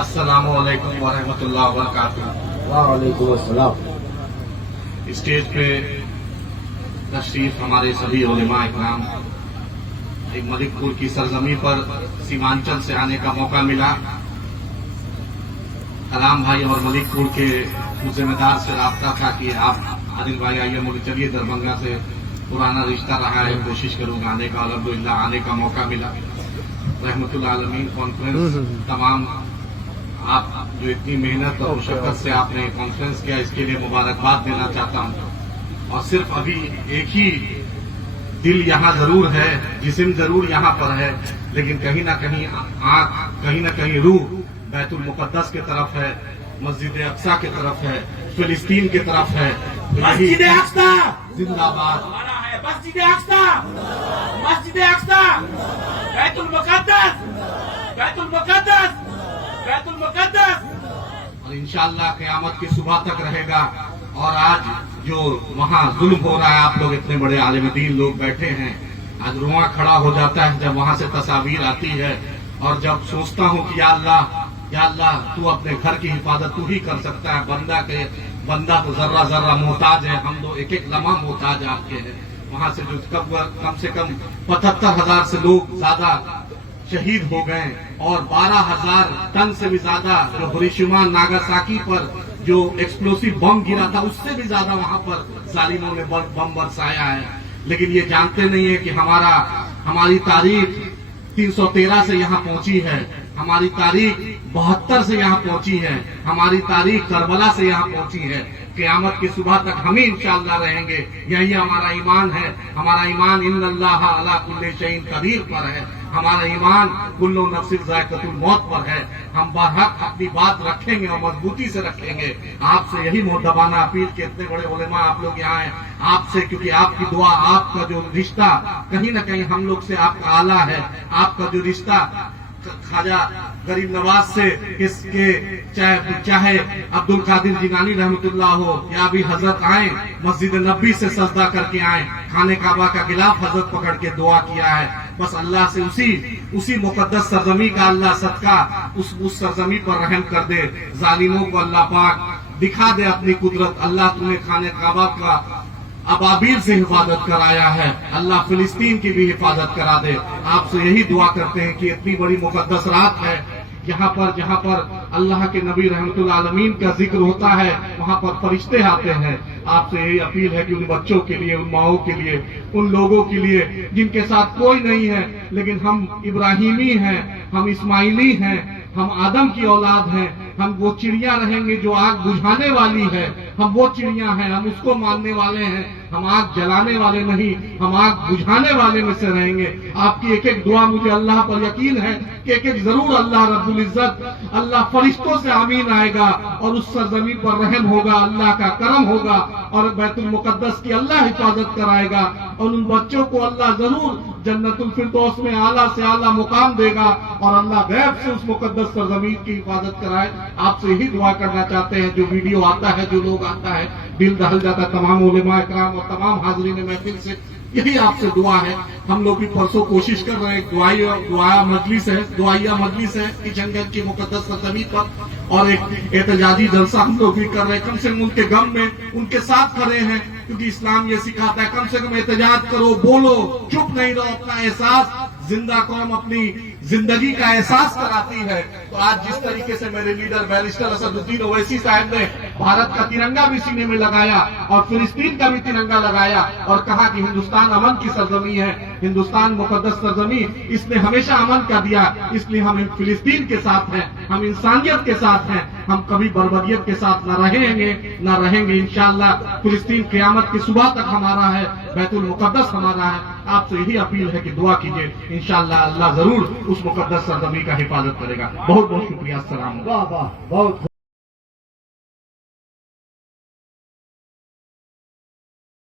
السلام علیکم ورحمۃ اللہ وبرکاتہ۔ وعلیکم السلام۔ اسٹیج پہ تشریف ہمارے سبھی علماء اکرام، ایک ملک پور کی سرزمین پر سیمانچل سے آنے کا موقع ملا۔ کلام بھائی اور ملک پور کے ذمہ دار سے رابطہ تھا کہ آپ عادل بھائی آئیے، مجھے چلیے دربھنگہ سے پرانا رشتہ رہا ہے، کوشش کروں گا آنے کا، الحمدللہ آنے کا موقع ملا۔ رحمت اللہ عالمین کانفرنس، تمام آپ جو اتنی محنت اور مشقت سے آپ نے کانفرنس کیا، اس کے لیے مبارکباد دینا چاہتا ہوں۔ اور صرف ابھی ایک ہی دل یہاں ضرور ہے، جسم ضرور یہاں پر ہے، لیکن کہیں نہ کہیں آنکھ، کہیں نہ کہیں روح بیت المقدس کی طرف ہے، مسجد اقصی کی طرف ہے، فلسطین کی طرف ہے۔ مسجد اقصی زندہ باد، مسجد اقصی، مسجد اقصی، بیت المقدس، بیت المقدس، بیت المقدس، اور انشاءاللہ قیامت کی صبح تک رہے گا۔ اور آج جو وہاں ظلم ہو رہا ہے، آپ لوگ اتنے بڑے عالم دین لوگ بیٹھے ہیں، آج رواں کھڑا ہو جاتا ہے جب وہاں سے تصاویر آتی ہے، اور جب سوچتا ہوں کہ یا اللہ تو اپنے گھر کی حفاظت تو ہی کر سکتا ہے، بندہ تو ذرہ ذرہ محتاج ہے، ہم تو ایک ایک لمحہ محتاج آپ کے ہیں۔ وہاں سے جو کم سے کم 75,000 سے لوگ زیادہ شہید ہو گئے، اور 12,000 ٹن سے بھی زیادہ جو ہیروشیما ناگاساکی پر جو ایکسپلوسیو بم گرا تھا، اس سے بھی زیادہ وہاں پر ظالموں نے بم برسایا ہے۔ لیکن یہ جانتے نہیں ہے کہ ہماری تاریخ 313 سے یہاں پہنچی ہے، ہماری تاریخ 72 سے یہاں پہنچی ہے، ہماری تاریخ کربلا سے یہاں پہنچی ہے۔ قیامت کی صبح تک ہم ہی انشاءاللہ رہیں گے، یہی ہمارا ایمان ہے۔ ہمارا ایمان ان اللہ علی کل شیء قدیر پر ہے، ہمارا ایمان کل نفس ذائقۃ الموت پر ہے۔ ہم برحق اپنی بات رکھیں گے اور مضبوطی سے رکھیں گے۔ آپ سے یہی مؤدبانہ اپیل کہ اتنے بڑے علماء آپ لوگ یہاں ہیں، آپ سے، کیونکہ آپ کی دعا، آپ کا جو رشتہ کہیں نہ کہیں ہم لوگ سے آپ کا اعلیٰ ہے، آپ کا جو رشتہ خواجہ غریب نواز سے اس کے چاہے عبد القادر جیلانی رحمت اللہ ہو، یا بھی حضرت آئیں مسجد نبی سے سجدہ کر کے آئیں، خانہ کعبہ کا غلاف حضرت پکڑ کے دعا کیا ہے، بس اللہ سے اسی مقدس سرزمین کا اللہ صدقہ اس سرزمین پر رحم کر دے، ظالموں کو اللہ پاک دکھا دے اپنی قدرت۔ اللہ تمہیں خانہ کعبہ کا ابابیل سے حفاظت کرایا ہے، اللہ فلسطین کی بھی حفاظت کرا دے۔ آپ سے یہی دعا کرتے ہیں کہ اتنی بڑی مقدس رات ہے، جہاں پر اللہ کے نبی رحمت اللہ عالمین کا ذکر ہوتا ہے، وہاں پر فرشتے آتے ہیں۔ آپ سے یہی اپیل ہے کہ ان بچوں کے لیے، ان ماؤں کے لیے، ان لوگوں کے لیے جن کے ساتھ کوئی نہیں ہے، لیکن ہم ابراہیمی ہیں، ہم اسماعیلی ہیں، ہم آدم کی اولاد ہیں، ہم وہ چڑیا رہیں گے جو آگ بجھانے والی ہے، ہم وہ چڑیا ہیں، ہم اس کو ماننے والے ہیں، ہم آگ جلانے والے نہیں، ہم آگ بجھانے والے میں سے رہیں گے۔ آپ کی ایک ایک دعا مجھے اللہ پر یقین ہے کہ ایک ایک ضرور اللہ رب العزت، اللہ فرشتوں سے آمین آئے گا، اور اس سرزمین پر رحم ہوگا، اللہ کا کرم ہوگا، اور بیت المقدس کی اللہ حفاظت کرائے گا، اور ان بچوں کو اللہ ضرور جنت الفردوس میں اعلیٰ سے اعلیٰ مقام دے گا، اور اللہ غیب سے اس مقدس سرزمین کی حفاظت کرائے۔ آپ سے یہی دعا کرنا چاہتے ہیں، جو ویڈیو آتا ہے، جو لوگ آتا ہے، دل دہل جاتا ہے۔ تمام علماء اکرام اور تمام حاضرین محفل سے یہی آپ سے دعا ہے۔ ہم لوگ بھی پرسوں کوشش کر رہے ہیں، دعائیا مجلس ہے کشن گنج کی مقدس سرزمین پر، اور ایک احتجاجی جلسہ ہم لوگ بھی کر رہے ہیں۔ کم سے کم ان کے غم میں ان کے ساتھ کھڑے ہیں، کیونکہ اسلام یہ سکھاتا ہے کم سے کم احتجاج کرو، بولو، چپ نہیں رہو۔ اپنا احساس، زندہ قوم اپنی زندگی کا احساس کراتی ہے۔ تو آج جس طریقے سے میرے لیڈر بیرسٹر اسد الدین اویسی صاحب نے بھارت کا ترنگا بھی سینے میں لگایا، اور فلسطین کا بھی ترنگا لگایا، اور کہا کہ ہندوستان امن کی سرزمین ہے، ہندوستان مقدس سرزمین، اس نے ہمیشہ امن کا دیا، اس لیے ہم فلسطین کے ساتھ ہیں، ہم انسانیت کے ساتھ ہیں، ہم کبھی بربریت کے ساتھ نہ رہیں گے انشاءاللہ۔ فلسطین قیامت کی صبح تک ہمارا ہے، بیت المقدس ہمارا ہے۔ آپ سے یہی اپیل ہے کہ دعا کیجئے، انشاءاللہ اللہ ضرور اس مقدس سرزمین کا حفاظت کرے گا۔ بہت بہت شکریہ، السلام علیکم۔ واہ واہ، بہت